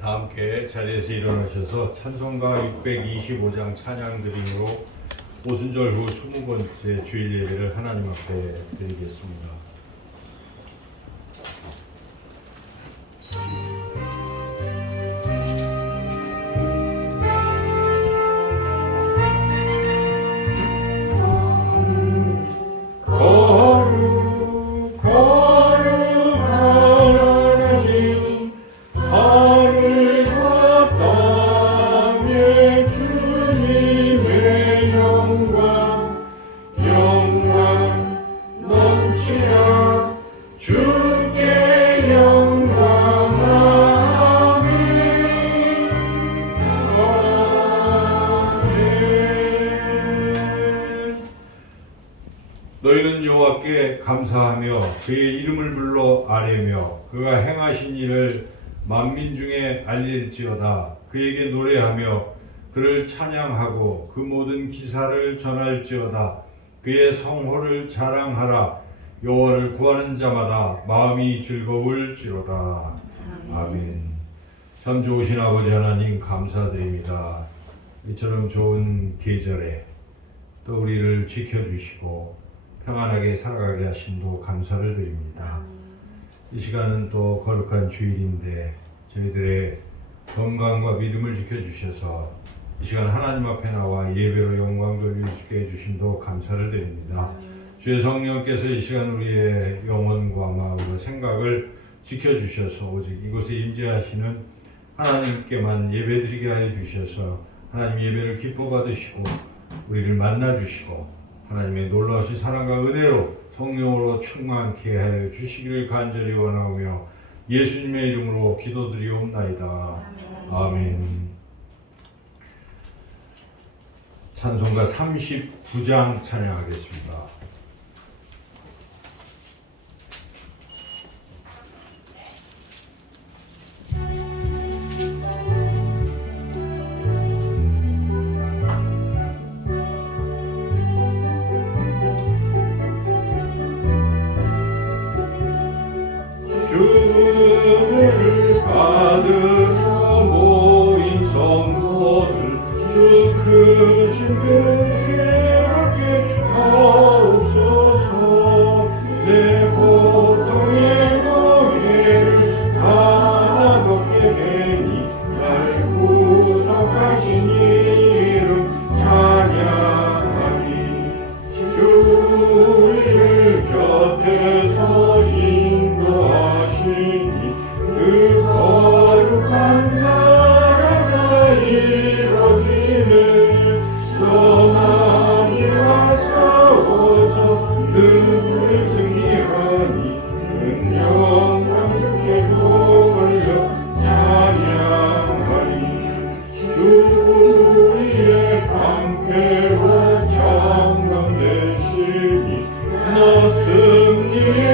다 함께 자리에서 일어나셔서 찬송가 625장 찬양 드림으로 오순절 후 20번째 주일 예배를 하나님 앞에 드리겠습니다. 너희는 여호와께 감사하며 그의 이름을 불러 아뢰며 그가 행하신 일을 만민 중에 알릴지어다. 그에게 노래하며 그를 찬양하고 그 모든 기사를 전할지어다. 그의 성호를 자랑하라. 여호와를 구하는 자마다 마음이 즐거울지로다. 아멘. 참 좋으신 아버지 하나님 감사드립니다. 이처럼 좋은 계절에 또 우리를 지켜주시고 평안하게 살아가게 하심도 감사를 드립니다. 이 시간은 또 거룩한 주일인데 저희들의 건강과 믿음을 지켜주셔서 이 시간 하나님 앞에 나와 예배로 영광 돌리게 해주심도 감사를 드립니다. 주의 성령께서 이 시간 우리의 영혼과 마음과 생각을 지켜주셔서 오직 이곳에 임재하시는 하나님께만 예배드리게 하여 주셔서 하나님 예배를 기뻐 받으시고 우리를 만나주시고 하나님의 놀라우신 사랑과 은혜로 성령으로 충만케 하여 주시기를 간절히 원하오며 예수님의 이름으로 기도드리옵나이다. 아멘. 찬송가 39장 찬양하겠습니다. 주를 받으러 모인 성도들 주 크신 뜻에 함께 하옵소서. 내 고통의 멍에를 하나롭게 되니 날 구속하신 이름 찬양하리. 주 우리를 곁에서 그 거룩한 나라가 이루어지네. 전하니라 싸워서 능을 승리하니 큰 영광 주께 돌려 찬양하리. 주 우리의 방패와 장관 되시니 나 승리의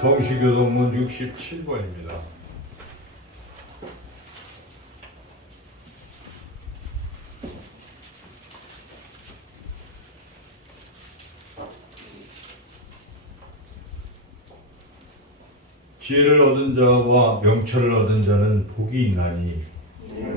성시교동문 67번입니다. 지혜를 얻은 자와 명철을 얻은 자는 복이 있나니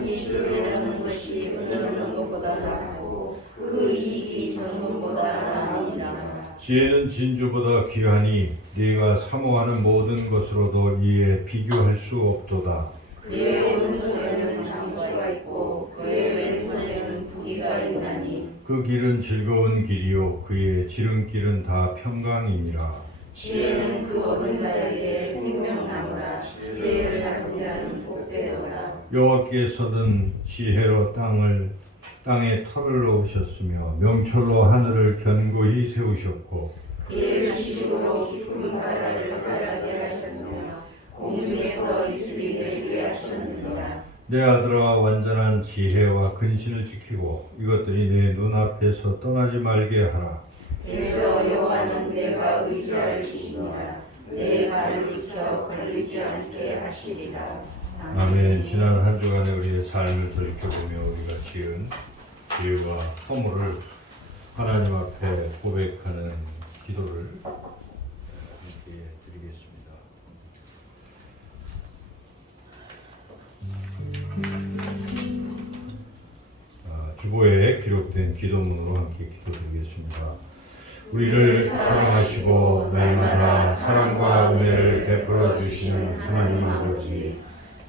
이익을 얻는 것이 은 얻는 것보다 낫고 그 이익이 정금보다 나으니라. 지혜는 진주보다 귀하니 네가 사모하는 모든 것으로도 이에 비교할 수 없도다. 그의 오른손에는 장수가 있고 그의 왼손에는 부귀가 있나니 그 길은 즐거운 길이요 그의 지름길은 다 평강이니라. 지혜는 그 얻은 자에게 생명나무라. 지혜를 가진 자는 복되도다. 여호와께서는 지혜로 땅에 털을 놓으셨으며 명철로 하늘을 견고히 세우셨고 그의 지식으로 깊은 바다를 가라게 하셨으며 공중에서 이슬이 내리게 하셨느니라. 내 아들아 완전한 지혜와 근신을 지키고 이것들이 내 눈앞에서 떠나지 말게 하라. 대저 여호와 나는 내가 의지할 것이니라. 내 발을 지켜 걸리지 않게 하시리라. 아멘. 지난 한 주간의 우리의 삶을 돌이켜보며 우리가 지은 죄와 허물을 하나님 앞에 고백하는 기도를 함께 드리겠습니다. 주보에 기록된 기도문으로 함께 기도드리겠습니다. 우리를 사랑하시고 날마다 사랑과 은혜를 베풀어 주시는 하나님 아버지,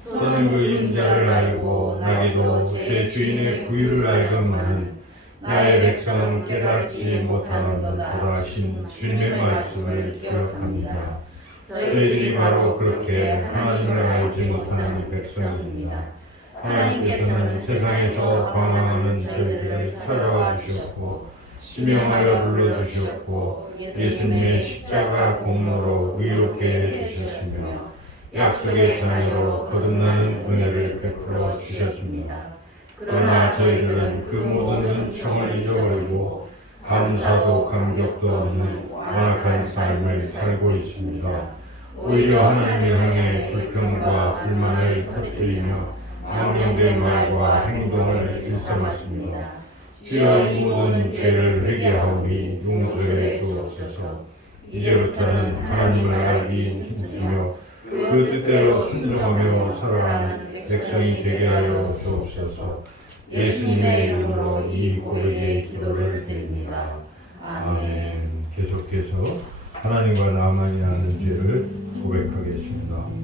저는 그 인자를 알고 나기도 제 주인의 구유를 알건만은 나의 백성은 깨닫지 못하는도다 하신 주님의 말씀을 기억합니다. 저희들이 바로 그렇게 하나님을 알지 못하는 백성입니다. 하나님께서는 세상에서 방황하는 저희들을 찾아와 주셨고 지명하여 불러주셨고 예수님의 십자가 공로로 의롭게 해주셨으며 약속의 자녀로 거듭나는 은혜를 베풀어 주셨습니다. 그러나 저희들은 그 모든 은총을 잊어버리고 감사도 감격도 없는 완악한 삶을 살고 있습니다. 오히려 하나님을 향해 불평과 불만을 터뜨리며 망령된 말과 행동을 일삼았습니다. 주여 이 모든 죄를 회개하오니 용서해 주옵소서. 이제부터는 하나님을 알기 힘쓰며 그 뜻대로 순종하며 살아가는 백성이 되게 하여 주옵소서. 예수님의 이름으로 이 고백의 기도를 드립니다. 아멘. 계속해서 하나님과 나만이 아는 죄를 고백하겠습니다.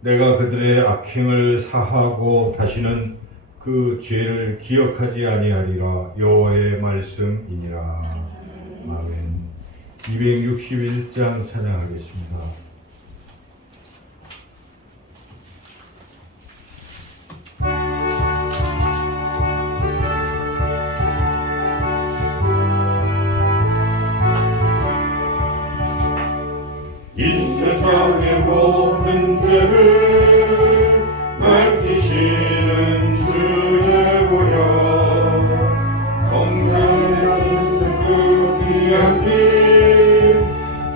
내가 그들의 악행을 사하고 다시는 그 죄를 기억하지 아니하리라. 여호와의 말씀이니라. 아멘. 261장 찬양하겠습니다. 이 세상의 모든 죄를 밝히시는 주의 보혈, 성전에서 그 귀한 피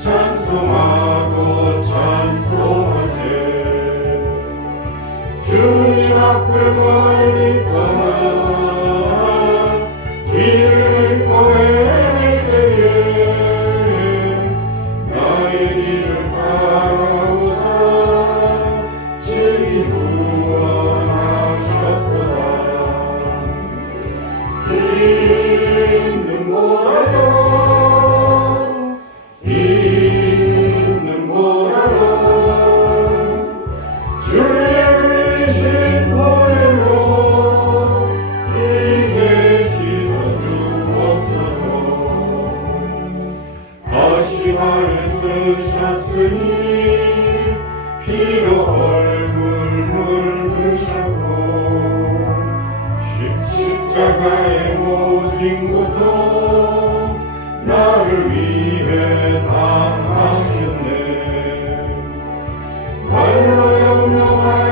찬송하고 찬송하세. 주님 앞을 멀리 떠나 길을 헤맬 때에 나의 길을 따라오사 친히 구원하셨도다. 있는 모라도 주의 흘리신 보혈로 이게 씻어 주옵소서. 다시 말을 쓰셨으니 피로 얼굴 물드셨고 십자가의 모진 고통 나를 위해 당하셨네. 말로 영영할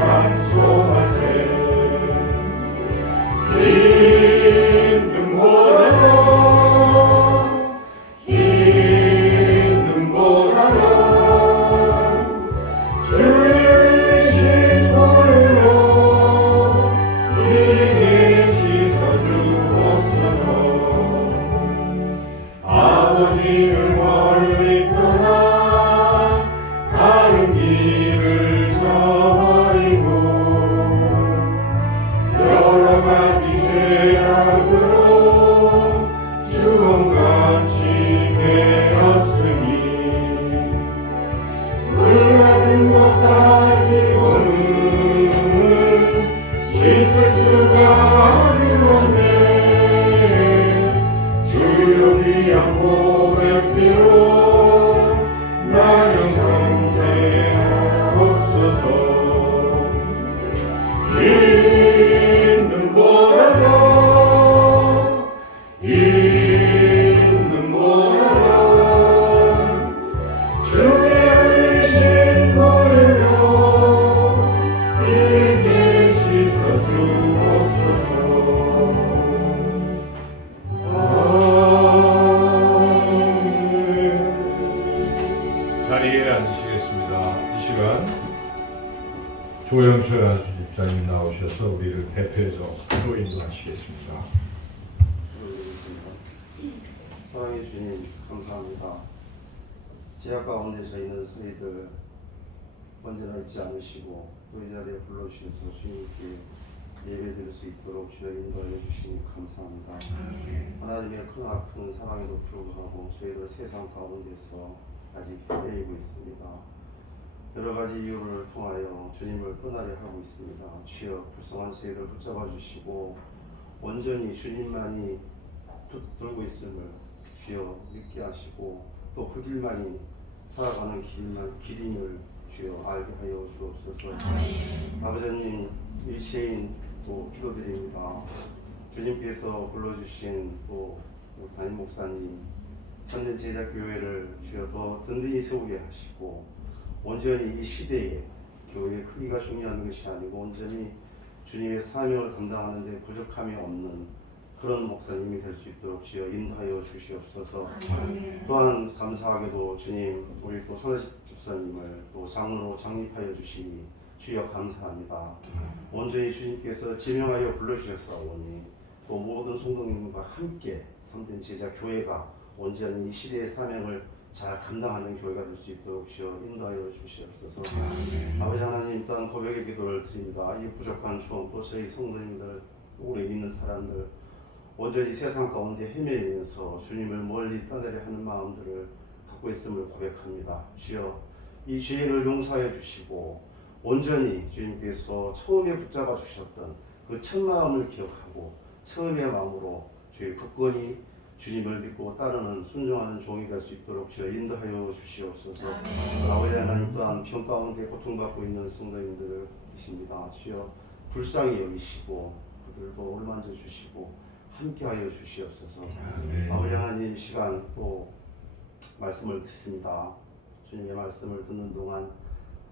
찬송하세 있는 뭐라도 있는 뭐라도 주신 걸로 이게 씻어주옵소서 아버지를 멀리 떠나 다른 길을 저버리고 여러 가지 죄악으로 죽음같이 되었으니 물 같은 것 가지고는 씻을 수가 아직 없네 주여 귀한 고백대로 나를 상대하옵소서 있는 뭐라도 있는 뭐라도 주의 흘리신 물로 이게 씻어주옵소서 자리에 앉으시겠습니다. 이 시간 조영철 안수집사님 나오셔서 우리를 대표해서 기도 인도하시겠습니다. 사랑해 주님 감사합니다. 제약 가운데 저희는 저희들 언제나 잊지 않으시고 또 이 자리에 불러주셔서 주님께 예배드릴 수 있도록 주여 인도하여 주시니 감사합니다. 하나님의 크나큰 사랑에도 불구하고 저희들 세상 가운데서 아직 헤매이고 있습니다. 여러 가지 이유를 통하여 주님을 떠나려 하고 있습니다. 주여 불쌍한 저희들 붙잡아 주시고 온전히 주님만이 붙들고 있음을 주여 믿게 하시고 또 그 길만이 살아가는 길임을 주여 알게 하여 주옵소서. 아버지님 일체인 또 기도드립니다. 주님께서 불러주신 또 담임 목사님 현대 제자교회를 주여 더 든든히 세우게 하시고 온전히 이 시대에 교회의 크기가 중요한 것이 아니고 온전히 주님의 사명을 담당하는 데 부족함이 없는 그런 목사님이 될 수 있도록 주여 인도하여 주시옵소서. 또한 감사하게도 주님 우리 또 손아식 집사님을 또 장로로 장립하여 주시니 주여 감사합니다. 온전히 주님께서 지명하여 불러주셨사오니 또 모든 성도님과 함께 참된 제자 교회가 온전히 이 시대의 사명을 잘 감당하는 교회가 될 수 있도록 주여 인도하여 주시옵소서. 아버지 하나님 또한 고백의 기도를 드립니다. 이 부족한 추억 또 저희 성도님들 오래 믿는 사람들 온전히 세상 가운데 헤매면서 주님을 멀리 떠나려 하는 마음들을 갖고 있음을 고백합니다. 주여 이 죄인을 용서해 주시고 온전히 주님께서 처음에 붙잡아 주셨던 그 첫 마음을 기억하고 처음의 마음으로 주의 굳건히 주님을 믿고 따르는 순종하는 종이 될 수 있도록 주여 인도하여 주시옵소서. 아버지 하나님 또한 병 가운데 고통받고 있는 성도님들 계십니다. 주여 불쌍히 여기시고 그들도 얼만져 주시고 함께하여 주시옵소서. 아버지 하나님 시간 또 말씀을 듣습니다. 주님의 말씀을 듣는 동안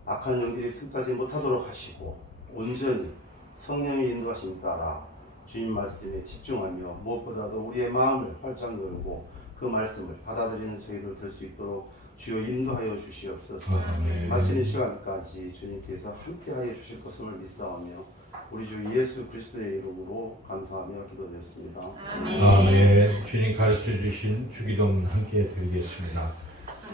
악한 영들이 틈타지 못하도록 하시고 온전히 성령의 인도하심 따라 주님 말씀에 집중하며 무엇보다도 우리의 마음을 활짝 열고 그 말씀을 받아들이는 저희들 될 수 있도록 주여 인도하여 주시옵소서. 마치는 시간까지 주님께서 함께하여 주실 것을 믿사오며 우리 주 예수 그리스도의 이름으로 감사하며 기도드렸습니다. 아멘. 주님 가르쳐 주신 주기도문 함께 드리겠습니다.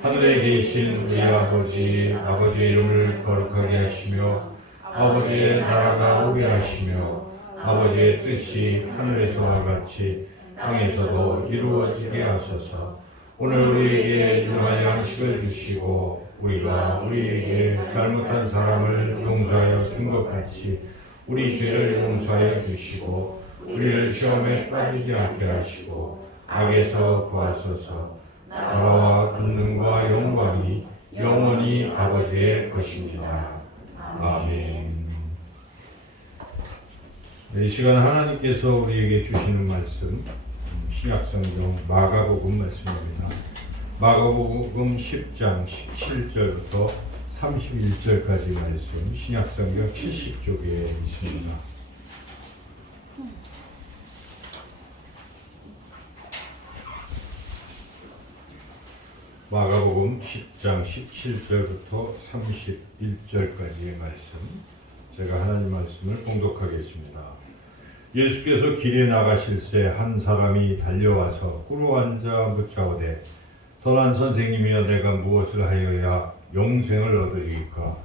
하늘에 계신 우리 아버지의 이름을 거룩하게 하시며 아버지의 나라가 오게 하시며 아버지의 뜻이 하늘에서와 같이 땅에서도 이루어지게 하소서. 오늘 우리에게 일용할 양식을 주시고 우리가 우리에게 잘못한 사람을 용서하여 준 것 같이 우리 죄를 용서하여 주시고 우리를 시험에 빠지지 않게 하시고 악에서 구하소서. 나라와 권능과 영광이 영원히 아버지의 것입니다. 아멘. 이 시간 하나님께서 우리에게 주시는 말씀 신약성경 마가복음 말씀입니다. 마가복음 10장 17절부터 31절까지 말씀 신약성경 70쪽에 있습니다. 마가복음 10장 17절부터 31절까지의 말씀, 제가 하나님 말씀을 봉독하겠습니다. 예수께서 길에 나가실새 한 사람이 달려와서 꿇어 앉아 묻자오되 선한 선생님이여 내가 무엇을 하여야 영생을 얻으리이까?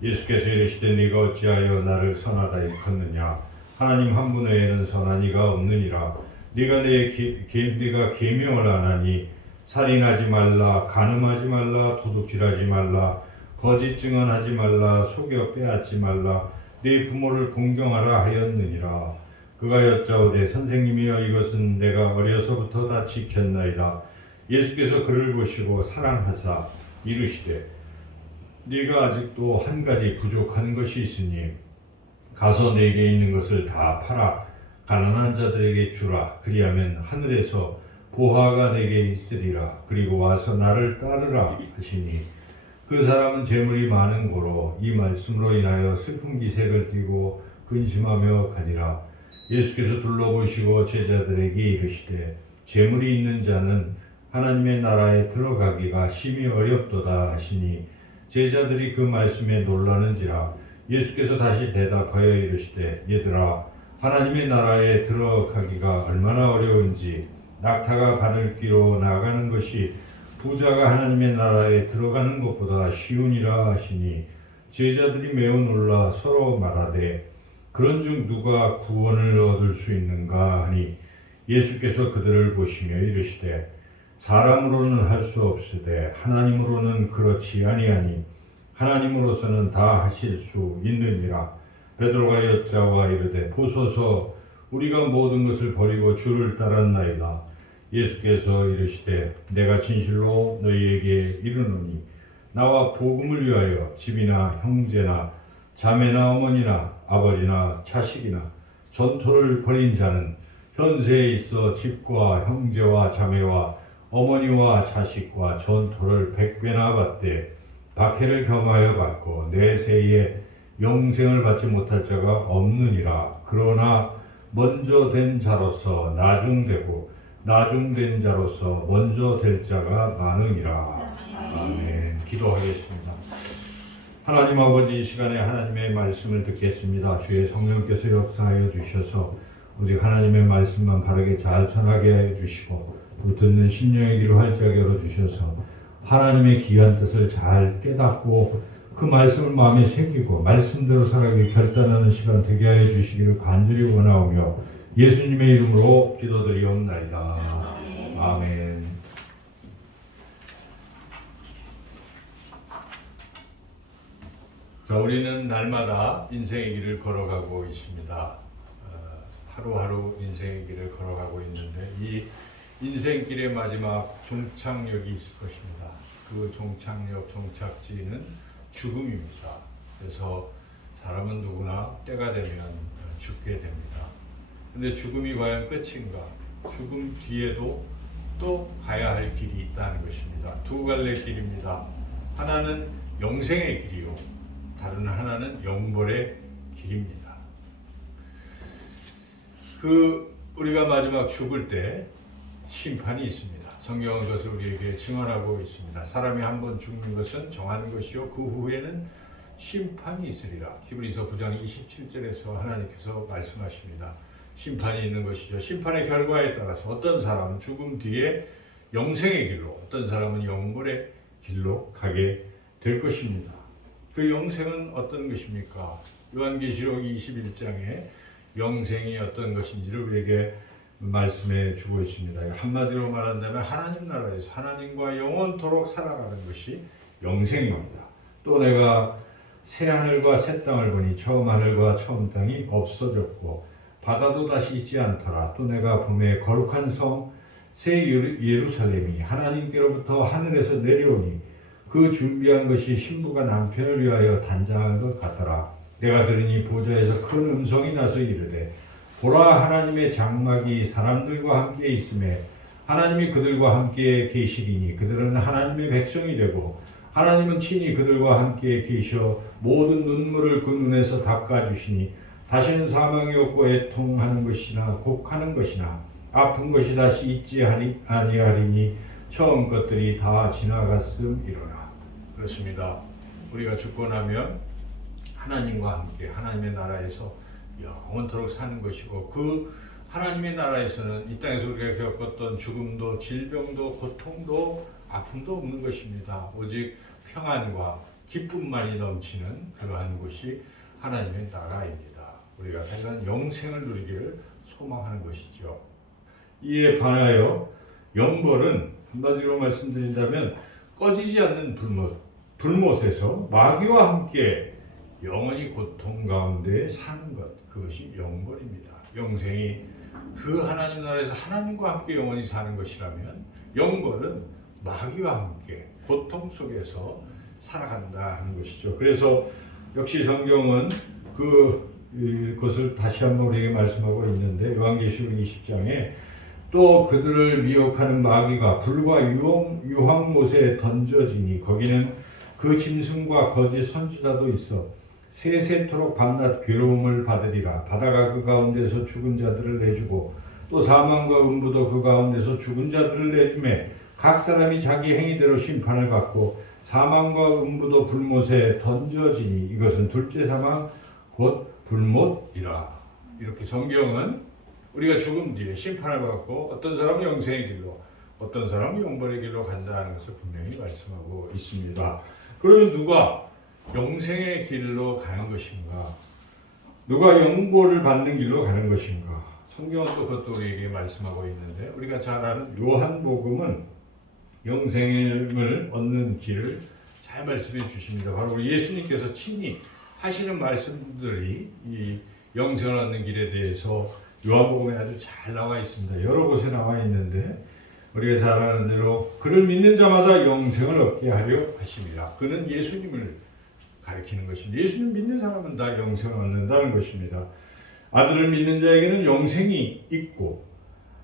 예수께서 이르시되 네가 어찌하여 나를 선하다 일컫느냐? 하나님 한 분 외에는 선한 이가 없느니라. 네가 계명을 안 하니 살인하지 말라, 간음하지 말라, 도둑질하지 말라, 거짓 증언하지 말라, 속여 빼앗지 말라, 네 부모를 공경하라 하였느니라. 그가 여짜오되 선생님이여 이것은 내가 어려서부터 다 지켰나이다. 예수께서 그를 보시고 사랑하사 이르시되 네가 아직도 한 가지 부족한 것이 있으니 가서 내게 있는 것을 다 팔아 가난한 자들에게 주라. 그리하면 하늘에서 보화가 내게 있으리라. 그리고 와서 나를 따르라 하시니 그 사람은 재물이 많은 고로 이 말씀으로 인하여 슬픈 기색을 띠고 근심하며 가니라. 예수께서 둘러보시고 제자들에게 이르시되 재물이 있는 자는 하나님의 나라에 들어가기가 심히 어렵도다 하시니 제자들이 그 말씀에 놀라는지라. 예수께서 다시 대답하여 이르시되 얘들아 하나님의 나라에 들어가기가 얼마나 어려운지 낙타가 바늘귀로 나가는 것이 부자가 하나님의 나라에 들어가는 것보다 쉬우니라 하시니 제자들이 매우 놀라 서로 말하되 그런 중 누가 구원을 얻을 수 있는가 하니 예수께서 그들을 보시며 이르시되 사람으로는 할 수 없으되 하나님으로는 그렇지 아니하니 하나님으로서는 다 하실 수 있느니라. 베드로가 여짜와 이르되 보소서 우리가 모든 것을 버리고 주를 따랐나이다. 예수께서 이르시되 내가 진실로 너희에게 이르노니 나와 복음을 위하여 집이나 형제나 자매나 어머니나 아버지나 자식이나 전토를 벌인 자는 현세에 있어 집과 형제와 자매와 어머니와 자식과 전토를 100배나 받되 박해를 경하여 받고 내세에 영생을 받지 못할 자가 없느니라. 그러나 먼저 된 자로서 나중되고 나중된 자로서 먼저 될 자가 많으니라. 아멘. 기도하겠습니다. 하나님 아버지, 이 시간에 하나님의 말씀을 듣겠습니다. 주의 성령께서 역사하여 주셔서 오직 하나님의 말씀만 바르게 잘 전하게 해 주시고 또 듣는 심령의 귀를 활짝 열어 주셔서 하나님의 귀한 뜻을 잘 깨닫고 그 말씀을 마음에 새기고 말씀대로 살아가길 결단하는 시간 되게 하여 주시기를 간절히 원하오며 예수님의 이름으로 기도드리옵나이다. 아멘. 자, 우리는 날마다 인생의 길을 걸어가고 있습니다. 하루하루 인생의 길을 걸어가고 있는데 이 인생길의 마지막 종착역이 있을 것입니다. 그 종착역, 종착지는 죽음입니다. 그래서 사람은 누구나 때가 되면 죽게 됩니다. 근데 죽음이 과연 끝인가? 죽음 뒤에도 또 가야 할 길이 있다는 것입니다. 두 갈래 길입니다. 하나는 영생의 길이요, 다른 하나는 영벌의 길입니다. 우리가 마지막 죽을 때 심판이 있습니다. 성경은 그것을 우리에게 증언하고 있습니다. 사람이 한 번 죽는 것은 정하는 것이요 그 후에는 심판이 있으리라. 히브리서 9장 27절에서 하나님께서 말씀하십니다. 심판이 있는 것이죠. 심판의 결과에 따라서 어떤 사람은 죽음 뒤에 영생의 길로, 어떤 사람은 영벌의 길로 가게 될 것입니다. 그 영생은 어떤 것입니까? 요한계시록 21장에 영생이 어떤 것인지를 우리에게 말씀해 주고 있습니다. 한마디로 말한다면 하나님 나라에서 하나님과 영원토록 살아가는 것이 영생입니다. 또 내가 새 하늘과 새 땅을 보니 처음 하늘과 처음 땅이 없어졌고 바다도 다시 있지 않더라. 또 내가 봄에 거룩한 성 새 예루살렘이 하나님께로부터 하늘에서 내려오니 그 준비한 것이 신부가 남편을 위하여 단장한 것 같더라. 내가 들으니 보좌에서 큰 음성이 나서 이르되 보라, 하나님의 장막이 사람들과 함께 있음에 하나님이 그들과 함께 계시리니 그들은 하나님의 백성이 되고 하나님은 친히 그들과 함께 계셔 모든 눈물을 그 눈에서 닦아주시니 다시는 사망이 없고 애통하는 것이나 곡하는 것이나 아픈 것이 다시 있지 아니하리니 처음 것들이 다 지나갔음이로라. 그렇습니다. 우리가 죽고 나면 하나님과 함께 하나님의 나라에서 영원토록 사는 것이고, 그 하나님의 나라에서는 이 땅에서 우리가 겪었던 죽음도 질병도 고통도 아픔도 없는 것입니다. 오직 평안과 기쁨만이 넘치는 그러한 곳이 하나님의 나라입니다. 우리가 하여간 영생을 누리기를 소망하는 것이죠. 이에 반하여 영벌은 한마디로 말씀드린다면 꺼지지 않는 불못에서 마귀와 함께 영원히 고통 가운데 사는 것, 그것이 영벌입니다. 영생이 그 하나님 나라에서 하나님과 함께 영원히 사는 것이라면, 영벌은 마귀와 함께 고통 속에서 살아간다 하는 것이죠. 그래서 역시 성경은 그것을 다시 한번 우리에게 말씀하고 있는데, 요한계시록 20장에 또 그들을 미혹하는 마귀가 불과 유황못에 던져지니 거기는 그 짐승과 거짓 선지자도 있어 세세토록 밤낮 괴로움을 받으리라. 바다가 그 가운데서 죽은 자들을 내주고 또 사망과 음부도 그 가운데서 죽은 자들을 내주매 각 사람이 자기 행위대로 심판을 받고 사망과 음부도 불못에 던져지니 이것은 둘째 사망 곧 불못이라. 이렇게 성경은 우리가 죽음 뒤에 심판을 받고 어떤 사람은 영생의 길로, 어떤 사람은 영벌의 길로 간다는 것을 분명히 말씀하고 있습니다. 그러면 누가 영생의 길로 가는 것인가? 누가 영벌을 받는 길로 가는 것인가? 성경은 또 그것도 우리에게 말씀하고 있는데, 우리가 잘 아는 요한복음은 영생을 얻는 길을 잘 말씀해 주십니다. 바로 우리 예수님께서 친히 하시는 말씀들이 이 영생을 얻는 길에 대해서 요한복음에 아주 잘 나와 있습니다. 여러 곳에 나와 있는데, 우리가 잘 아는 대로 그를 믿는 자마다 영생을 얻게 하려 하심이라. 그는 예수님을 가리키는 것입니다. 예수님 믿는 사람은 다 영생을 얻는다는 것입니다. 아들을 믿는 자에게는 영생이 있고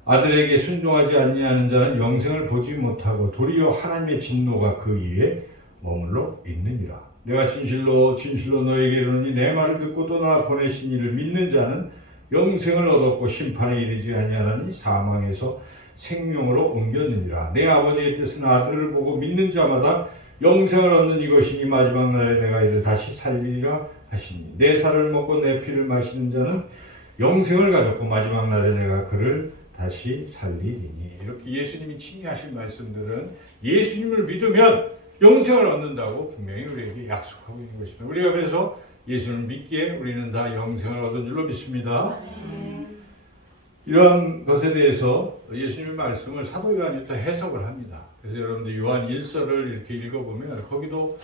아들에게 순종하지 아니하는 자는 영생을 보지 못하고 도리어 하나님의 진노가 그 위에 머물러 있느니라. 내가 진실로 너에게 이르노니 내 말을 듣고 또 나 보내신 이를 믿는 자는 영생을 얻었고 심판에 이르지 아니하나니 사망에서 생명으로 옮겼느니라. 내 아버지의 뜻은 아들을 보고 믿는 자마다 영생을 얻는 이것이니 마지막 날에 내가 이를 다시 살리리라 하시니 내 살을 먹고 내 피를 마시는 자는 영생을 가졌고 마지막 날에 내가 그를 다시 살리리니. 이렇게 예수님이 친히 하신 말씀들은 예수님을 믿으면 영생을 얻는다고 분명히 우리에게 약속하고 있는 것입니다. 우리가 그래서 예수를 믿기에 우리는 다 영생을 얻은 줄로 믿습니다. 이런 것에 대해서 예수님의 말씀을 사도 요한이 또 해석을 합니다. 그래서 여러분들 요한 1서를 이렇게 읽어보면 거기도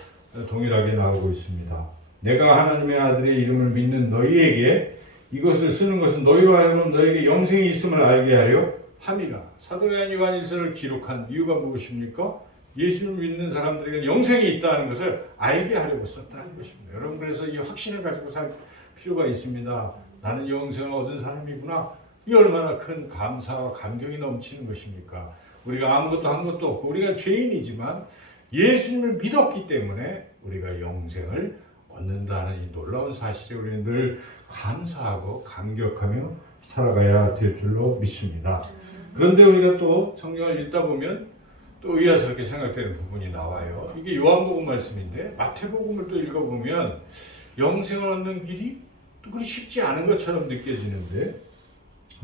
동일하게 나오고 있습니다. 내가 하나님의 아들의 이름을 믿는 너희에게 이것을 쓰는 것은 너희로 하여금 너에게 영생이 있음을 알게 하려 함이라. 사도 요한 1서를 기록한 이유가 무엇입니까? 예수를 믿는 사람들에게 영생이 있다는 것을 알게 하려고 썼다는 것입니다. 여러분, 그래서 이 확신을 가지고 살 필요가 있습니다. 나는 영생을 얻은 사람이구나. 이 얼마나 큰 감사와 감격이 넘치는 것입니까? 우리가 아무것도 한 것도 없고 우리가 죄인이지만 예수님을 믿었기 때문에 우리가 영생을 얻는다는 이 놀라운 사실에 우리는 늘 감사하고 감격하며 살아가야 될 줄로 믿습니다. 그런데 우리가 또 성경을 읽다 보면 또 의아스럽게 생각되는 부분이 나와요. 이게 요한복음 말씀인데 마태복음을 또 읽어보면 영생을 얻는 길이 또 그리 쉽지 않은 것처럼 느껴지는데,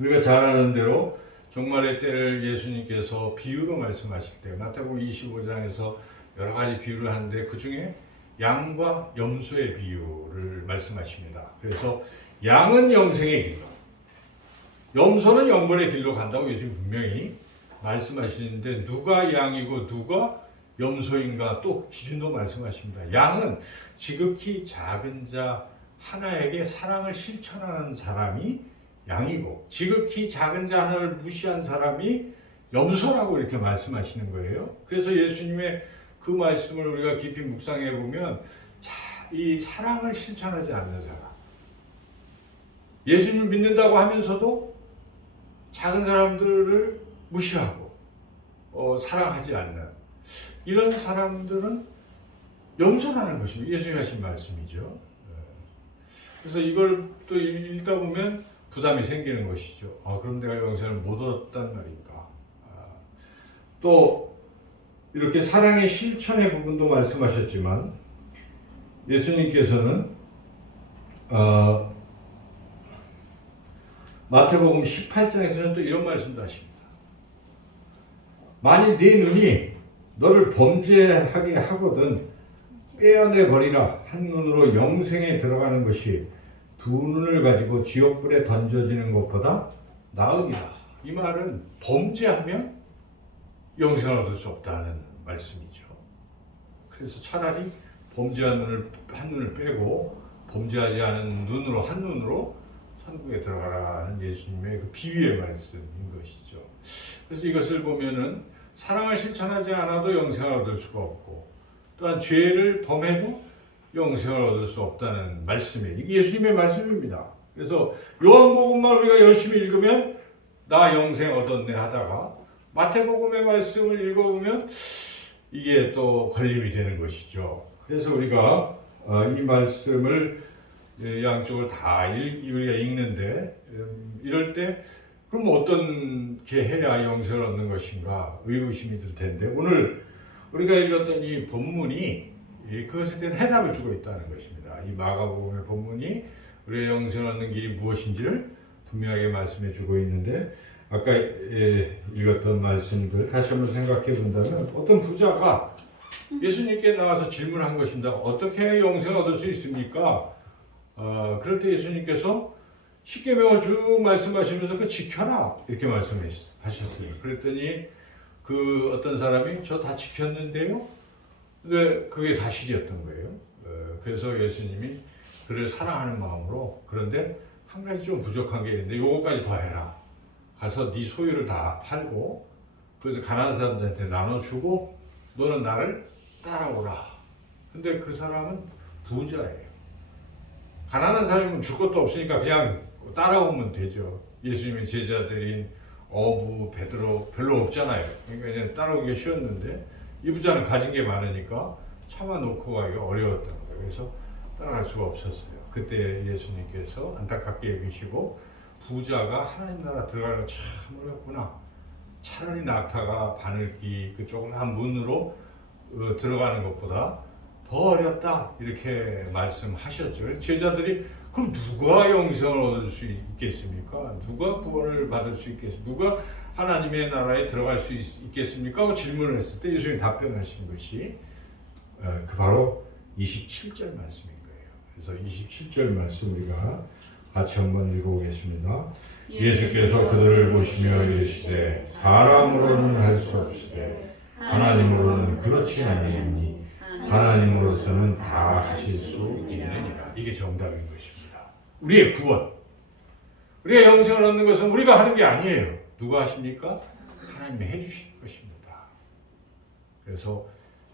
우리가 잘 아는 대로 종말의 때를 예수님께서 비유로 말씀하실 때 마태복음 25장에서 여러 가지 비유를 하는데 그 중에 양과 염소의 비유를 말씀하십니다. 그래서 양은 영생의 길로, 염소는 영벌의 길로 간다고 예수님 분명히 말씀하시는데 누가 양이고 누가 염소인가 또 기준도 말씀하십니다. 양은 지극히 작은 자 하나에게 사랑을 실천하는 사람이 양이고 지극히 작은 자 하나를 무시한 사람이 염소라고 이렇게 말씀하시는 거예요. 그래서 예수님의 그 말씀을 우리가 깊이 묵상해 보면 이 사랑을 실천하지 않는 사람, 예수님을 믿는다고 하면서도 작은 사람들을 무시하고 사랑하지 않는 이런 사람들은 용서라는 것입니다. 예수님이 하신 말씀이죠. 그래서 이걸 또 읽다 보면 부담이 생기는 것이죠. 그럼 내가 용서를 못 얻었단 말인가. 또 이렇게 사랑의 실천의 부분도 말씀하셨지만 예수님께서는 마태복음 18장에서는 또 이런 말씀도 하십니다. 만일 네 눈이 너를 범죄하게 하거든 빼어내 버리라. 한 눈으로 영생에 들어가는 것이 두 눈을 가지고 지옥불에 던져지는 것보다 나으니라. 이 말은 범죄하면 영생을 얻을 수 없다는 말씀이죠. 그래서 차라리 범죄한 한 눈을 빼고 범죄하지 않은 눈으로 한 눈으로 천국에 들어가라는 예수님의 그 비유의 말씀인 것이죠. 그래서 이것을 보면은 사랑을 실천하지 않아도 영생을 얻을 수가 없고 또한 죄를 범해도 영생을 얻을 수 없다는 말씀이에요. 이게 예수님의 말씀입니다. 그래서 요한복음만 우리가 열심히 읽으면 나 영생 얻었네 하다가 마태복음의 말씀을 읽어보면 이게 또 걸림이 되는 것이죠. 그래서 우리가 이 말씀을 양쪽을 다 우리가 읽는데 이럴 때 그럼 어떻게 해야 영생을 얻는 것인가 의구심이 들 텐데 오늘 우리가 읽었던 이 본문이 그것에 대한 해답을 주고 있다는 것입니다. 이 마가복음의 본문이 우리의 영생을 얻는 길이 무엇인지를 분명하게 말씀해 주고 있는데 아까 읽었던 말씀들 다시 한번 생각해 본다면 어떤 부자가 예수님께 나와서 질문한 것입니다. 어떻게 영생을 얻을 수 있습니까? 그럴 때 예수님께서 십계명을 쭉 말씀하시면서 그 지켜라 이렇게 말씀하셨어요. 그랬더니 그 어떤 사람이 저 다 지켰는데요. 근데 그게 사실이었던 거예요. 그래서 예수님이 그를 사랑하는 마음으로 그런데 한 가지 좀 부족한 게 있는데 요거까지 더 해라. 가서 네 소유를 다 팔고 그래서 가난한 사람들한테 나눠주고 너는 나를 따라오라. 근데 그 사람은 부자예요. 가난한 사람은 줄 것도 없으니까 그냥 따라오면 되죠. 예수님의 제자들인 어부, 베드로 별로 없잖아요. 그러니까 그냥 따라오기가 쉬웠는데 이 부자는 가진 게 많으니까 참아 놓고 가기가 어려웠던 거예요. 그래서 따라갈 수가 없었어요. 그때 예수님께서 안타깝게 여기시고 부자가 하나님 나라 들어가는 거 참 어렵구나. 차라리 낙타가 바늘기 그 조그만 문으로 들어가는 것보다 더 어렵다 이렇게 말씀하셨죠. 제자들이 그럼 누가 영생을 얻을 수 있겠습니까? 누가 구원을 받을 수 있겠습니까? 누가 하나님의 나라에 들어갈 수 있겠습니까? 하고 질문을 했을 때 예수님이 답변하신 것이 그 바로 27절 말씀인 거예요. 그래서 27절 말씀 우리가 같이 한번 읽어보겠습니다. 예수께서 그들을 보시며 이르시되 사람으로는 할 수 없으되 하나님으로는 그렇지 아니하니 하나님으로서는 다 하실 수 있느니라. 이게 정답인 것입니다. 우리의 구원, 우리의 영생을 얻는 것은 우리가 하는 게 아니에요. 누가 하십니까? 하나님이 해주시는 것입니다. 그래서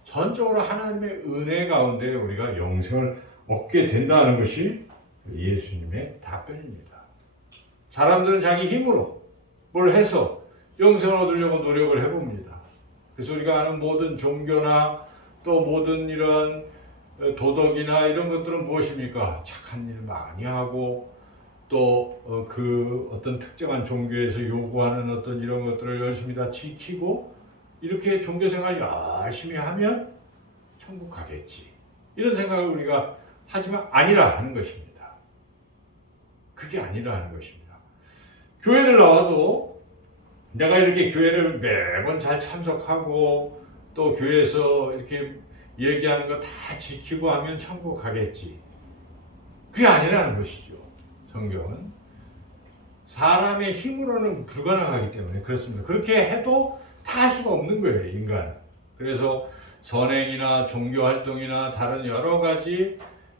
전적으로 하나님의 은혜 가운데 우리가 영생을 얻게 된다는 것이 예수님의 답변입니다. 사람들은 자기 힘으로 뭘 해서 영생을 얻으려고 노력을 해봅니다. 그래서 우리가 아는 모든 종교나 또 모든 이런 도덕이나 이런 것들은 무엇입니까? 착한 일 많이 하고 또 그 어떤 특정한 종교에서 요구하는 어떤 이런 것들을 열심히 다 지키고 이렇게 종교생활 열심히 하면 천국 가겠지. 이런 생각을 우리가 하지만 아니라 하는 것입니다. 그게 아니라 하는 것입니다. 교회를 나와도 내가 이렇게 교회를 매번 잘 참석하고 또 교회에서 이렇게 얘기하는 거 다 지키고 하면 천국 가겠지. 그게 아니라는 것이죠. 성경은 사람의 힘으로는 불가능하기 때문에 그렇습니다. 그렇게 해도 다 할 수가 없는 거예요, 인간은. 그래서 선행이나 종교 활동이나 다른 여러 가지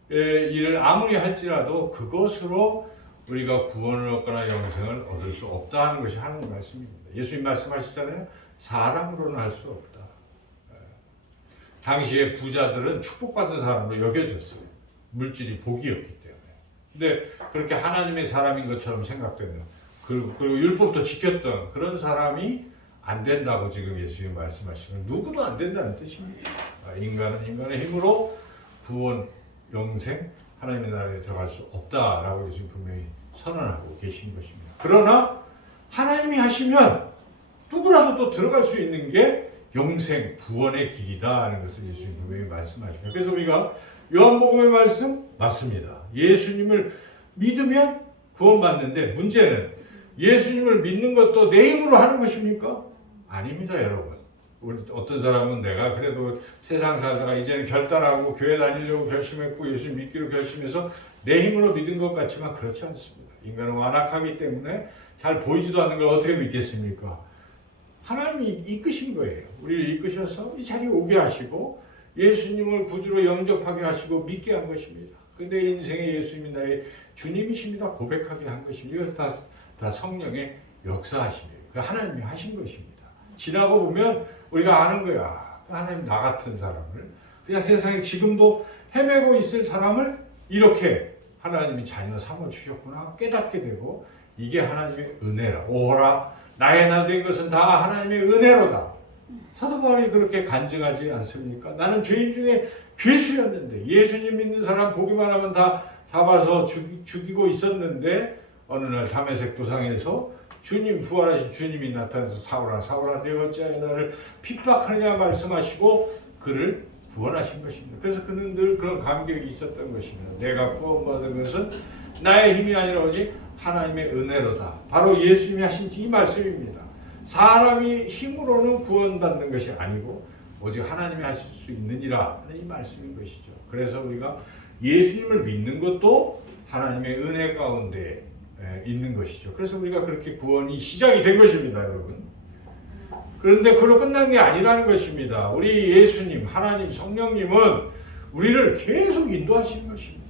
일을 아무리 할지라도 그것으로 우리가 구원을 얻거나 영생을 얻을 수 없다는 것이 하나님 말씀입니다. 예수님 말씀하시잖아요. 사람으로는 할 수 없다. 당시에 부자들은 축복받은 사람으로 여겨졌어요. 물질이 복이었기 때문에. 근데 그렇게 하나님의 사람인 것처럼 생각되는 그리고 율법도 지켰던 그런 사람이 안 된다고 지금 예수님 말씀하시는 누구도 안 된다는 뜻입니다. 인간은 인간의 힘으로 구원, 영생, 하나님의 나라에 들어갈 수 없다라고 예수님 분명히 선언하고 계신 것입니다. 그러나 하나님이 하시면 누구라도 또 들어갈 수 있는 게 영생, 구원의 길이다 하는 것을 예수님 분명히 말씀하십니다. 그래서 우리가 요한복음의 말씀 맞습니다. 예수님을 믿으면 구원받는데 문제는 예수님을 믿는 것도 내 힘으로 하는 것입니까? 아닙니다, 여러분. 우리 어떤 사람은 내가 그래도 세상 살다가 이제는 결단하고 교회 다니려고 결심했고 예수 믿기로 결심해서 내 힘으로 믿은 것 같지만 그렇지 않습니다. 인간은 완악하기 때문에 잘 보이지도 않는 걸 어떻게 믿겠습니까? 하나님이 이끄신 거예요. 우리를 이끄셔서 이 자리에 오게 하시고 예수님을 구주로 영접하게 하시고 믿게 한 것입니다. 근데 인생의 예수님이 나의 주님이십니다 고백하게 한 것입니다. 이것은 다 성령의 역사하심이에요. 하나님이 하신 것입니다. 지나고 보면 우리가 아는 거야. 하나님 나 같은 사람을 그냥 세상에 지금도 헤매고 있을 사람을 이렇게 하나님이 자녀 삼아 주셨구나 깨닫게 되고 이게 하나님의 은혜라. 오라 나의 나 된 것은 다 하나님의 은혜로다. 사도 바울이 그렇게 간증하지 않습니까? 나는 죄인 중에 괴수였는데 예수님 믿는 사람 보기만 하면 다 잡아서 죽이고 있었는데 어느 날 다메섹 도상에서 주님 부활하신 주님이 나타나서 사울아 사울아 내 어찌하여 나를 핍박하느냐 말씀하시고 그를 구원하신 것입니다. 그래서 그는 늘 그런 감격이 있었던 것입니다. 내가 구원받은 것은 나의 힘이 아니라 오직 하나님의 은혜로다. 바로 예수님이 하신 이 말씀입니다. 사람이 힘으로는 구원받는 것이 아니고 오직 하나님이 하실 수 있느니라 하는 이 말씀인 것이죠. 그래서 우리가 예수님을 믿는 것도 하나님의 은혜 가운데 있는 것이죠. 그래서 우리가 그렇게 구원이 시작이 된 것입니다, 여러분. 그런데 그걸로 끝난 게 아니라는 것입니다. 우리 예수님, 하나님, 성령님은 우리를 계속 인도하시는 것입니다.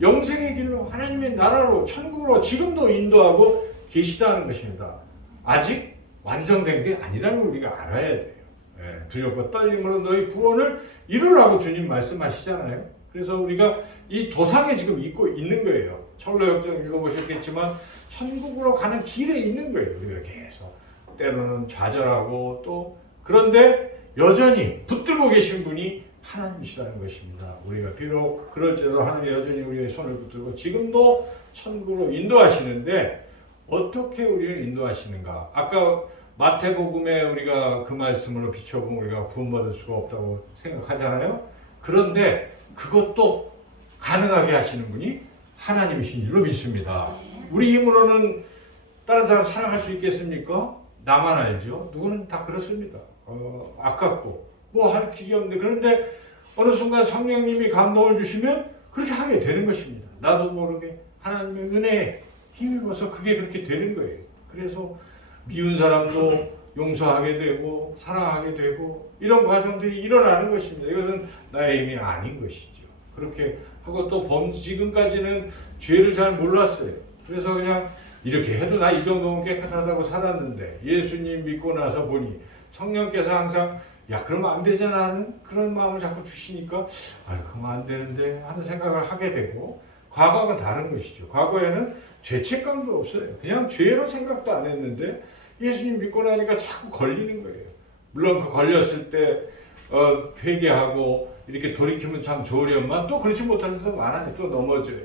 영생의 길로 하나님의 나라로 천국으로 지금도 인도하고 계시다는 것입니다. 아직 완성된 게 아니라는 걸 우리가 알아야 돼요. 두렵고 떨림으로 너희 구원을 이루라고 주님 말씀하시잖아요. 그래서 우리가 이 도상에 지금 있고 있는 거예요. 철로역정 읽어보셨겠지만 천국으로 가는 길에 있는 거예요. 우리가 계속 때로는 좌절하고 또 그런데 여전히 붙들고 계신 분이 하나님이시라는 것입니다. 우리가 비록 그럴지라도 하나님이 여전히 우리의 손을 붙들고 지금도 천국으로 인도하시는데 어떻게 우리를 인도하시는가? 아까 마태복음에 우리가 그 말씀으로 비춰보면 우리가 구원받을 수가 없다고 생각하잖아요. 그런데 그것도 가능하게 하시는 분이 하나님이신 줄로 믿습니다. 우리 힘으로는 다른 사람 사랑할 수 있겠습니까? 나만 알죠. 누구는 다 그렇습니다. 아깝고 뭐 할 길이 없는데 그런데 어느 순간 성령님이 감동을 주시면 그렇게 하게 되는 것입니다. 나도 모르게 하나님의 은혜에 힘입어서 그게 그렇게 되는 거예요. 그래서 미운 사람도 용서하게 되고 사랑하게 되고 이런 과정들이 일어나는 것입니다. 이것은 나의 힘이 아닌 것이죠. 그렇게 하고 또 지금까지는 죄를 잘 몰랐어요. 그래서 그냥 이렇게 해도 나 이 정도면 깨끗하다고 살았는데 예수님 믿고 나서 보니 성령께서 항상 야 그러면 안 되잖아 하는 그런 마음을 자꾸 주시니까 그러면 안 되는데 하는 생각을 하게 되고 과거하고는 다른 것이죠. 과거에는 죄책감도 없어요. 그냥 죄로 생각도 안 했는데 예수님 믿고 나니까 자꾸 걸리는 거예요. 물론 그 걸렸을 때 회개하고 이렇게 돌이키면 참 좋으련만 또 그렇지 못할 때도 많아요. 또 넘어져요.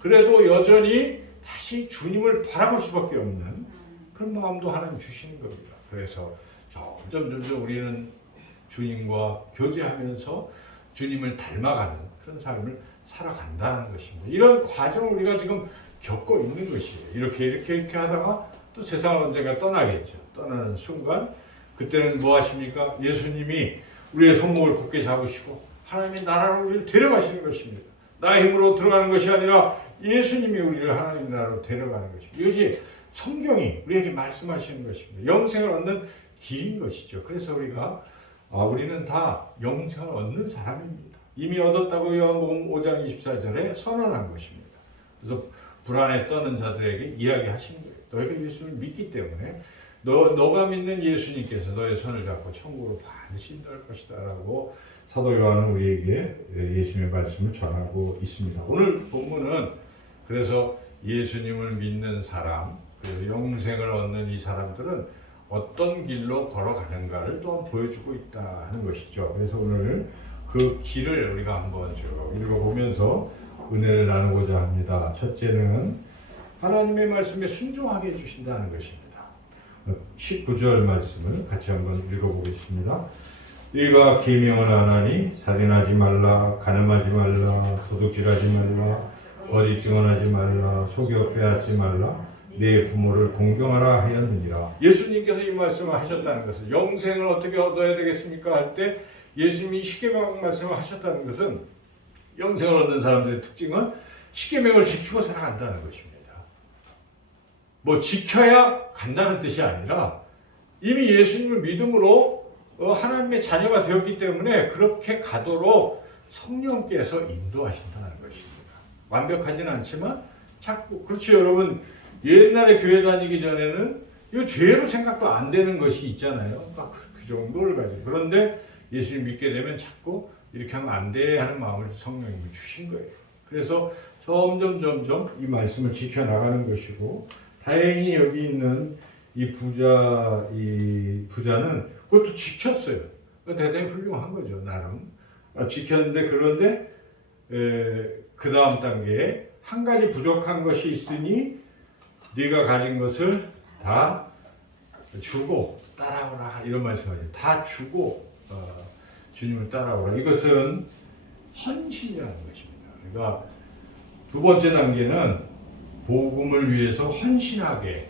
그래도 여전히 다시 주님을 바라볼 수밖에 없는 그런 마음도 하나님 주시는 겁니다. 그래서 점점 우리는 주님과 교제하면서 주님을 닮아가는 그런 삶을 살아간다는 것입니다. 이런 과정을 우리가 지금 겪고 있는 것이에요. 이렇게 하다가 또 세상을 언젠가 떠나겠죠. 떠나는 순간 그때는 뭐 하십니까? 예수님이 우리의 손목을 굳게 잡으시고 하나님의 나라로 우리를 데려가시는 것입니다. 나의 힘으로 들어가는 것이 아니라 예수님이 우리를 하나님의 나라로 데려가는 것입니다. 이것이 성경이 우리에게 말씀하시는 것입니다. 영생을 얻는 길인 것이죠. 그래서 우리는 다 영생을 얻는 사람입니다. 이미 얻었다고 요한복음 5장 24절에 선언한 것입니다. 그래서 불안에 떠는 자들에게 이야기하신 거예요. 너희가 예수를 믿기 때문에 너가 믿는 예수님께서 너의 손을 잡고 천국으로 반드시 인도할 것이다 라고 사도 요한은 우리에게 예수님의 말씀을 전하고 있습니다. 오늘 본문은 그래서 예수님을 믿는 사람, 그래서 영생을 얻는 이 사람들은 어떤 길로 걸어가는가를 또한 보여주고 있다 하는 것이죠. 그래서 오늘 그 길을 우리가 한번 쭉 읽어보면서 은혜를 나누고자 합니다. 첫째는 하나님의 말씀에 순종하게 해주신다는 것입니다. 19절 말씀을 같이 한번 읽어보겠습니다. 너희가 계명을 안 하니 살인하지 말라, 간음하지 말라, 도둑질하지 말라, 어디 증언하지 말라, 속여 빼앗지 말라, 내 부모를 공경하라 하였느니라. 예수님께서 이 말씀을 하셨다는 것은 영생을 어떻게 얻어야 되겠습니까? 할 때 예수님이 십계명 말씀을 하셨다는 것은 영생을 얻는 사람들의 특징은 십계명을 지키고 살아간다는 것입니다. 뭐 지켜야 간다는 뜻이 아니라 이미 예수님을 믿음으로 하나님의 자녀가 되었기 때문에 그렇게 가도록 성령께서 인도하신다는 것입니다. 완벽하지는 않지만 자꾸 그렇죠 여러분. 옛날에 교회 다니기 전에는 이거 죄로 생각도 안 되는 것이 있잖아요. 그 정도를 가지고. 그런데 예수님 믿게 되면 자꾸 이렇게 하면 안 돼 하는 마음을 성령님이 주신 거예요. 그래서 점점 이 말씀을 지켜나가는 것이고, 다행히 여기 있는 이 부자는 그것도 지켰어요. 대단히 훌륭한 거죠, 나름. 지켰는데, 그런데 그 다음 단계에 한 가지 부족한 것이 있으니 네가 가진 것을 다 주고 따라오라, 이런 말씀하죠. 다 주고 주님을 따라오라. 이것은 헌신이라는 것입니다. 그러니까 두 번째 단계는 복음을 위해서 헌신하게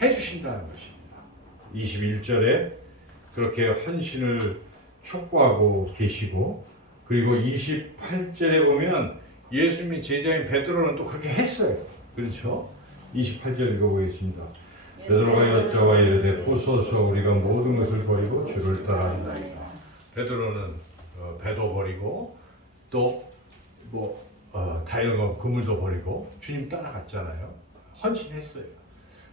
해주신다는 것입니다. 21절에 그렇게 헌신을 촉구하고 계시고, 그리고 28절에 보면 예수님이 제자인 베드로는 또 그렇게 했어요. 그렇죠? 28절 읽어보겠습니다. 베드로가 여짜와 이르되 보소서 우리가 모든 것을 버리고 주를 따라간다이다. 베드로는 배도 버리고 또 다이어가 그물도 버리고 주님 따라갔잖아요. 헌신했어요.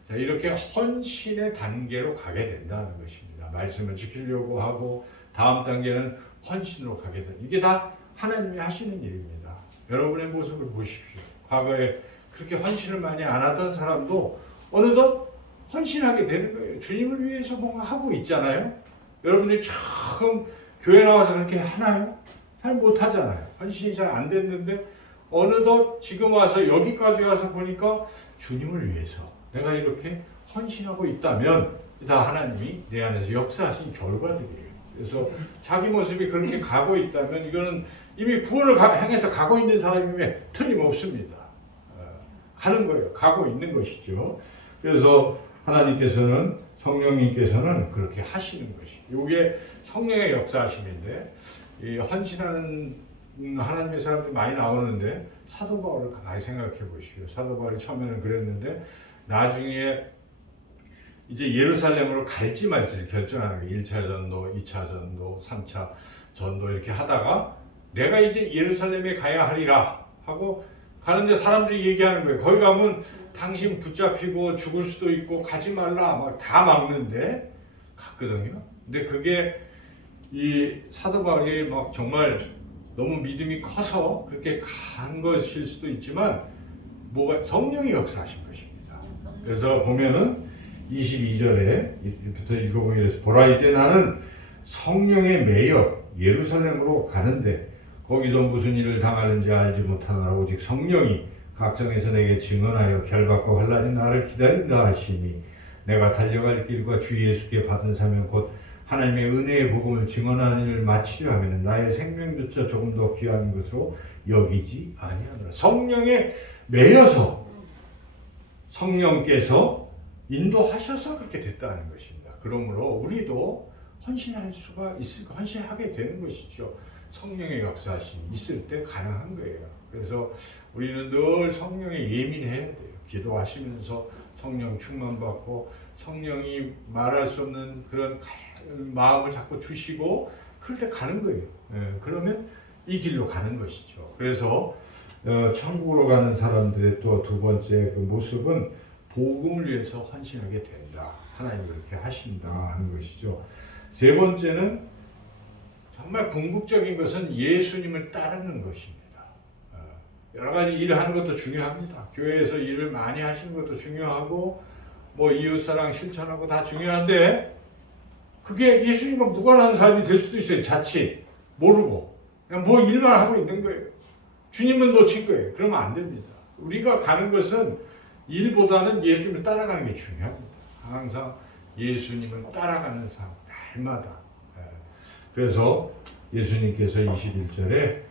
자, 이렇게 헌신의 단계로 가게 된다는 것입니다. 말씀을 지키려고 하고 다음 단계는 헌신으로 가게 된다. 이게 다 하나님이 하시는 일입니다. 여러분의 모습을 보십시오. 과거에 그렇게 헌신을 많이 안 하던 사람도 어느덧 헌신하게 되는 거예요. 주님을 위해서 뭔가 하고 있잖아요. 여러분들이 처음 교회 나와서 그렇게 하나요? 잘 못하잖아요. 헌신이 잘 안 됐는데 어느덧 지금 와서 여기까지 와서 보니까 주님을 위해서 내가 이렇게 헌신하고 있다면 다 하나님이 내 안에서 역사하신 결과들이에요. 그래서 자기 모습이 그렇게 가고 있다면 이거는 이미 구원을 향해서 가고 있는 사람임에 틀림없습니다. 가는 거예요. 가고 있는 것이죠. 그래서 하나님께서는, 성령님께서는 그렇게 하시는 것이. 이게 성령의 역사하심인데, 이 헌신하는 하나님의 사람들이 많이 나오는데 사도 바울을 많이 생각해 보십시오. 사도 바울이 처음에는 그랬는데 나중에 이제 예루살렘으로 갈지 말지를 결정하는 거예요. 1차 전도, 2차 전도, 3차 전도 이렇게 하다가 내가 이제 예루살렘에 가야 하리라 하고 가는데 사람들이 얘기하는 거예요. 거기 가면 당신 붙잡히고 죽을 수도 있고 가지 말라 막 다 막는데 갔거든요. 근데 그게 이 사도 바울이 막 정말 너무 믿음이 커서 그렇게 간 것일 수도 있지만 성령이 역사하신 것입니다. 그래서 보면은 22절에부터 읽어보면 보라 이제 나는 성령에 매여 예루살렘으로 가는데 거기서 무슨 일을 당하는지 알지 못하노라. 오직 성령이 각성에서 내게 증언하여 결박과 환난이 나를 기다린다 하시니 내가 달려갈 길과 주 예수께 받은 사명 곧 하나님의 은혜의 복음을 증언하는 일을 마치려 하면 나의 생명조차 조금 더 귀한 것으로 여기지 아니하노라. 성령에 매여서 성령께서 인도하셔서 그렇게 됐다는 것입니다. 그러므로 우리도 헌신할 수가 있을, 헌신하게 되는 것이죠. 성령의 역사하심이 있을 때 가능한 거예요. 그래서 우리는 늘 성령에 예민해야 돼요. 기도하시면서 성령 충만받고 성령이 말할 수 없는 그런 마음을 자꾸 주시고 그럴 때 가는 거예요. 그러면 이 길로 가는 것이죠. 그래서 천국으로 가는 사람들의 또 두 번째 그 모습은 복음을 위해서 헌신하게 된다. 하나님이 그렇게 하신다 하는 것이죠. 세 번째는 정말 궁극적인 것은 예수님을 따르는 것입니다. 여러 가지 일을 하는 것도 중요합니다. 교회에서 일을 많이 하시는 것도 중요하고 뭐 이웃사랑 실천하고 다 중요한데 그게 예수님과 무관한 삶이 될 수도 있어요. 자칫 모르고 그냥 뭐 일만 하고 있는 거예요. 주님은 놓친 거예요. 그러면 안 됩니다. 우리가 가는 것은 일보다는 예수님을 따라가는 게 중요합니다. 항상 예수님을 따라가는 삶, 날마다. 그래서 예수님께서 21절에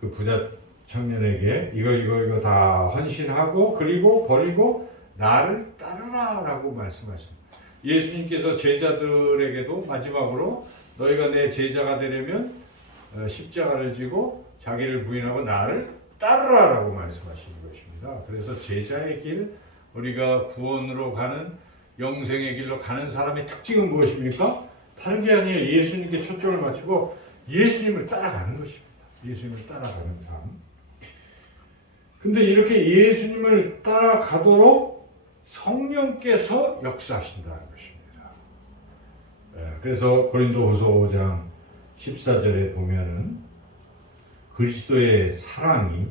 그 부자 청년에게 이거 다 헌신하고 그리고 버리고 나를 따르라라고 말씀하십니다. 예수님께서 제자들에게도 마지막으로 너희가 내 제자가 되려면 십자가를 지고 자기를 부인하고 나를 따르라라고 말씀하시는 것입니다. 그래서 제자의 길, 우리가 구원으로 가는 영생의 길로 가는 사람의 특징은 무엇입니까? 다른 게 아니에요. 예수님께 초점을 맞추고 예수님을 따라가는 것입니다. 예수님을 따라가는 삶. 근데 이렇게 예수님을 따라가도록 성령께서 역사하신다는 것입니다. 그래서 고린도후서 5장 14절에 보면은 그리스도의 사랑이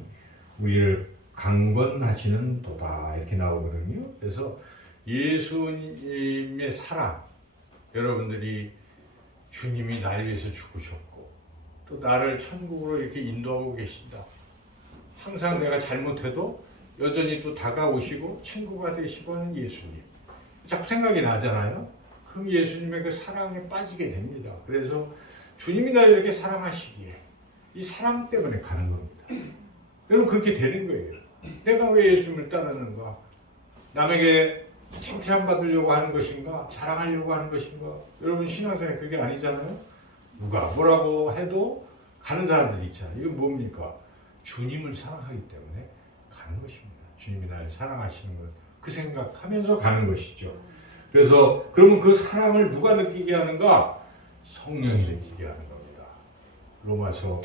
우리를 강권하시는 도다 이렇게 나오거든요. 그래서 예수님의 사랑, 여러분들이 주님이 날 위해서 죽으셨고 또 나를 천국으로 이렇게 인도하고 계신다. 항상 내가 잘못해도 여전히 또 다가오시고 친구가 되시고 하는 예수님. 자꾸 생각이 나잖아요. 그럼 예수님의 그 사랑에 빠지게 됩니다. 그래서 주님이 나를 이렇게 사랑하시기에 이 사랑 때문에 가는 겁니다. 여러분 그렇게 되는 거예요. 내가 왜 예수님을 따르는가? 남에게 칭찬받으려고 하는 것인가? 자랑하려고 하는 것인가? 여러분 신앙생활 그게 아니잖아요. 누가 뭐라고 해도 가는 사람들이 있잖아요. 이건 뭡니까? 주님을 사랑하기 때문에 가는 것입니다. 주님이 나를 사랑하시는 것, 그 생각하면서 가는 것이죠. 그래서 그러면 그 사랑을 누가 느끼게 하는가? 성령이 느끼게 하는 겁니다. 로마서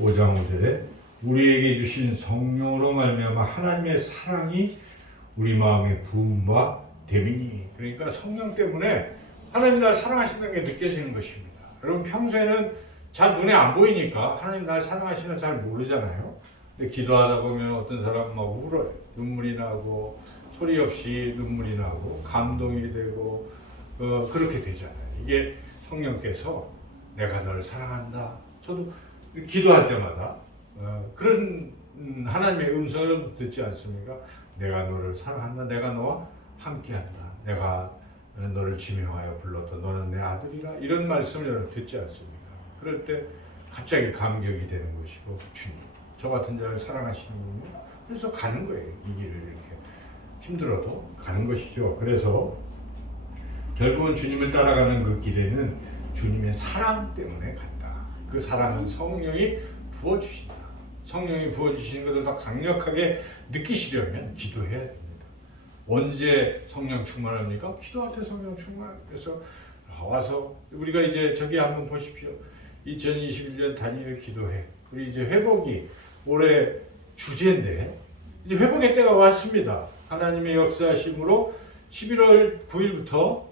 5장 5절에 우리에게 주신 성령으로 말미암아 하나님의 사랑이 우리 마음에 부음과 됨이니. 그러니까 성령 때문에 하나님 나를 사랑하신다는 게 느껴지는 것입니다. 여러분 평소에는 잘 눈에 안 보이니까 하나님 나를 사랑하시나 잘 모르잖아요. 근데 기도하다 보면 어떤 사람은 막 울어요. 눈물이 나고 소리 없이 눈물이 나고 감동이 되고 그렇게 되잖아요. 이게 성령께서 내가 너를 사랑한다. 저도 기도할 때마다 그런 하나님의 음성을 듣지 않습니까? 내가 너를 사랑한다. 내가 너와 함께한다. 내가 너를 지명하여 불렀다. 너는 내 아들이라. 이런 말씀을 여러분 듣지 않습니까? 그럴 때 갑자기 감격이 되는 것이고 주님, 저 같은 자를 사랑하시는군요. 그래서 가는 거예요. 이 길을 이렇게 힘들어도 가는 것이죠. 그래서 결국은 주님을 따라가는 그 길에는 주님의 사랑 때문에 간다. 그 사랑은 성령이 부어주신다. 성령이 부어주시는 것을 더 강력하게 느끼시려면 기도해야 됩니다. 언제 성령 충만합니까? 기도할 때 성령 충만. 그래서 와서 우리가 이제 저기 한번 보십시오. 2021년 단위를 기도해. 우리 이제 회복이 올해 주제인데 이제 회복의 때가 왔습니다. 하나님의 역사하심으로 11월 9일부터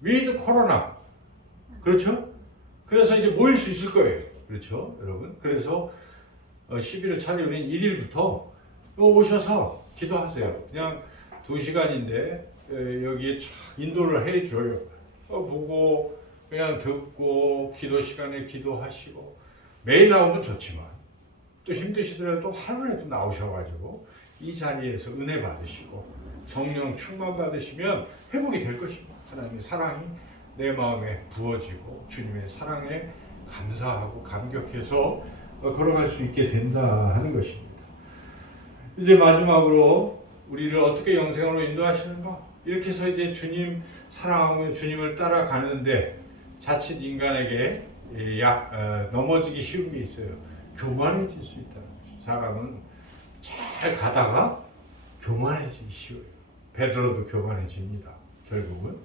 위드 코로나. 그렇죠? 그래서 이제 모일 수 있을 거예요. 그렇죠? 여러분. 그래서 11월 차례 우리는 1일부터 오셔서 기도하세요. 그냥 2시간인데 여기에 인도를 해줘요. 보고 그냥 듣고 기도 시간에 기도하시고 매일 나오면 좋지만 또 힘드시더라도 하루라도 나오셔가지고 이 자리에서 은혜 받으시고 성령 충만 받으시면 회복이 될 것입니다. 하나님의 사랑이 내 마음에 부어지고 주님의 사랑에 감사하고 감격해서 걸어갈 수 있게 된다 하는 것입니다. 이제 마지막으로 우리를 어떻게 영생으로 인도하시는가? 이렇게 해서 이제 주님 사랑하고 주님을 따라가는데 자칫 인간에게 넘어지기 쉬운 게 있어요. 교만해질 수 있다는 거죠. 사람은 잘 가다가 교만해지기 쉬워요. 베드로도 교만해집니다. 결국은.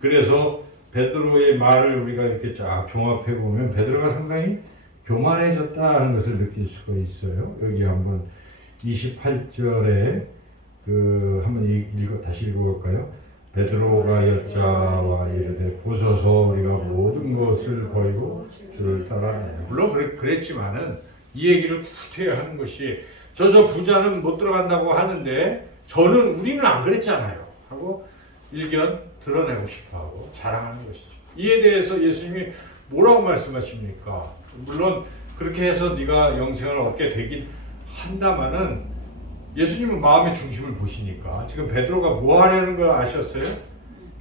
그래서 베드로의 말을 우리가 이렇게 쫙 종합해 보면 베드로가 상당히 교만해졌다는 것을 느낄 수가 있어요. 여기 한번 28절에 한번 다시 읽어볼까요? 베드로가 여자와 이르되 보소서 우리가 모든 것을 버리고 주를 따라가네. 물론 그랬지만은 이 얘기를 구태여 하는 것이 저 부자는 못 들어간다고 하는데 우리는 안 그랬잖아요. 하고 일견 드러내고 싶어하고 자랑하는 것이죠. 이에 대해서 예수님이 뭐라고 말씀하십니까? 물론 그렇게 해서 네가 영생을 얻게 되긴 한다마는 예수님은 마음의 중심을 보시니까 지금 베드로가 뭐 하려는 걸 아셨어요?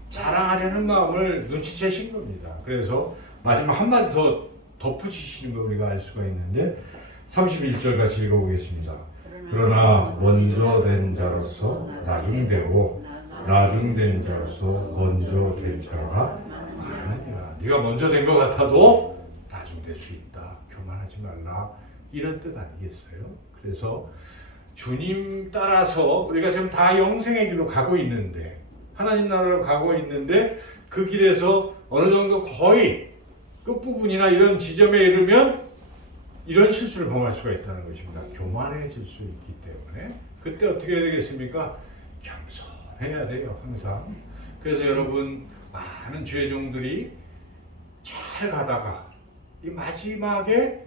자랑하려는 마음을 눈치채신 겁니다. 그래서 마지막 한마디 더 덧붙이시는 걸 우리가 알 수가 있는데 31절 같이 읽어보겠습니다. 그러나 먼저 된 자로서 나중되고 나중된 자로서 먼저 된 자가 아니야. 네가 먼저 된 것 같아도 나중될 수 있다. 교만하지 말라. 이런 뜻 아니겠어요? 그래서 주님 따라서 우리가 지금 다 영생의 길로 가고 있는데 하나님 나라로 가고 있는데 그 길에서 어느 정도 거의 끝부분이나 이런 지점에 이르면 이런 실수를 범할 수가 있다는 것입니다. 교만해질 수 있기 때문에 그때 어떻게 해야 되겠습니까? 겸손해야 돼요. 항상. 그래서 여러분 많은 죄종들이 잘 가다가 이 마지막에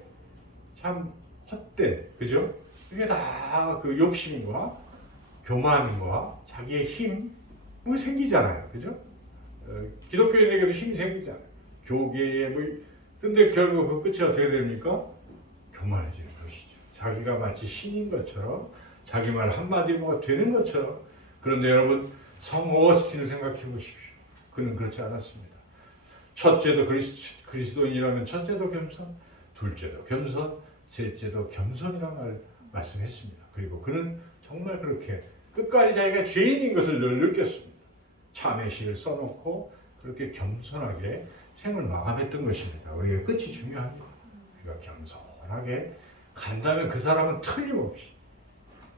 참 헛된, 그죠? 이게 다 그 욕심과 교만과 자기의 힘 뭐 생기잖아요, 그죠? 기독교인에게도 힘이 생기잖아요. 교계에 뭐 근데 결국 그 끝이 어떻게 됩니까? 교만해지는 것이죠. 자기가 마치 신인 것처럼 자기 말 한마디가 되는 것처럼. 그런데 여러분 성 어거스틴을 생각해 보십시오. 그는 그렇지 않았습니다. 첫째도 그리스도인이라면 첫째도 겸손, 둘째도 겸손, 셋째도 겸손이라는 말씀했습니다. 그리고 그는 정말 그렇게 끝까지 자기가 죄인인 것을 늘 느꼈습니다. 참회시를 써놓고 그렇게 겸손하게 생을 마감했던 것입니다. 우리가 끝이 중요합니다. 우리가 겸손하게 간다면 그 사람은 틀림없이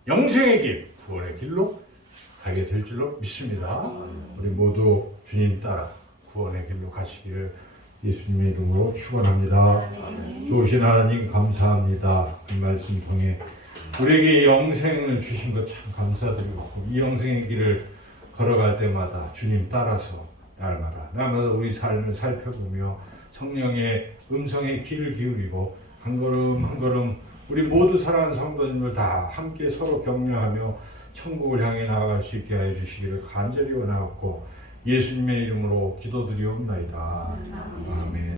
영생의 길, 구원의 길로 가게 될 줄로 믿습니다. 우리 모두 주님 따라 구원의 길로 가시기를 예수님의 이름으로 축원합니다. 좋으신 하나님 감사합니다. 이 말씀 통해 우리에게 영생을 주신 것 참 감사드리고 이 영생의 길을 걸어갈 때마다 주님 따라서 날마다 우리 삶을 살펴보며 성령의 음성에 귀를 기울이고 한 걸음 한 걸음 우리 모두 사랑하는 성도님들 다 함께 서로 격려하며 천국을 향해 나아갈 수 있게 하여 주시기를 간절히 원하옵고 예수님의 이름으로 기도드리옵나이다. 아멘.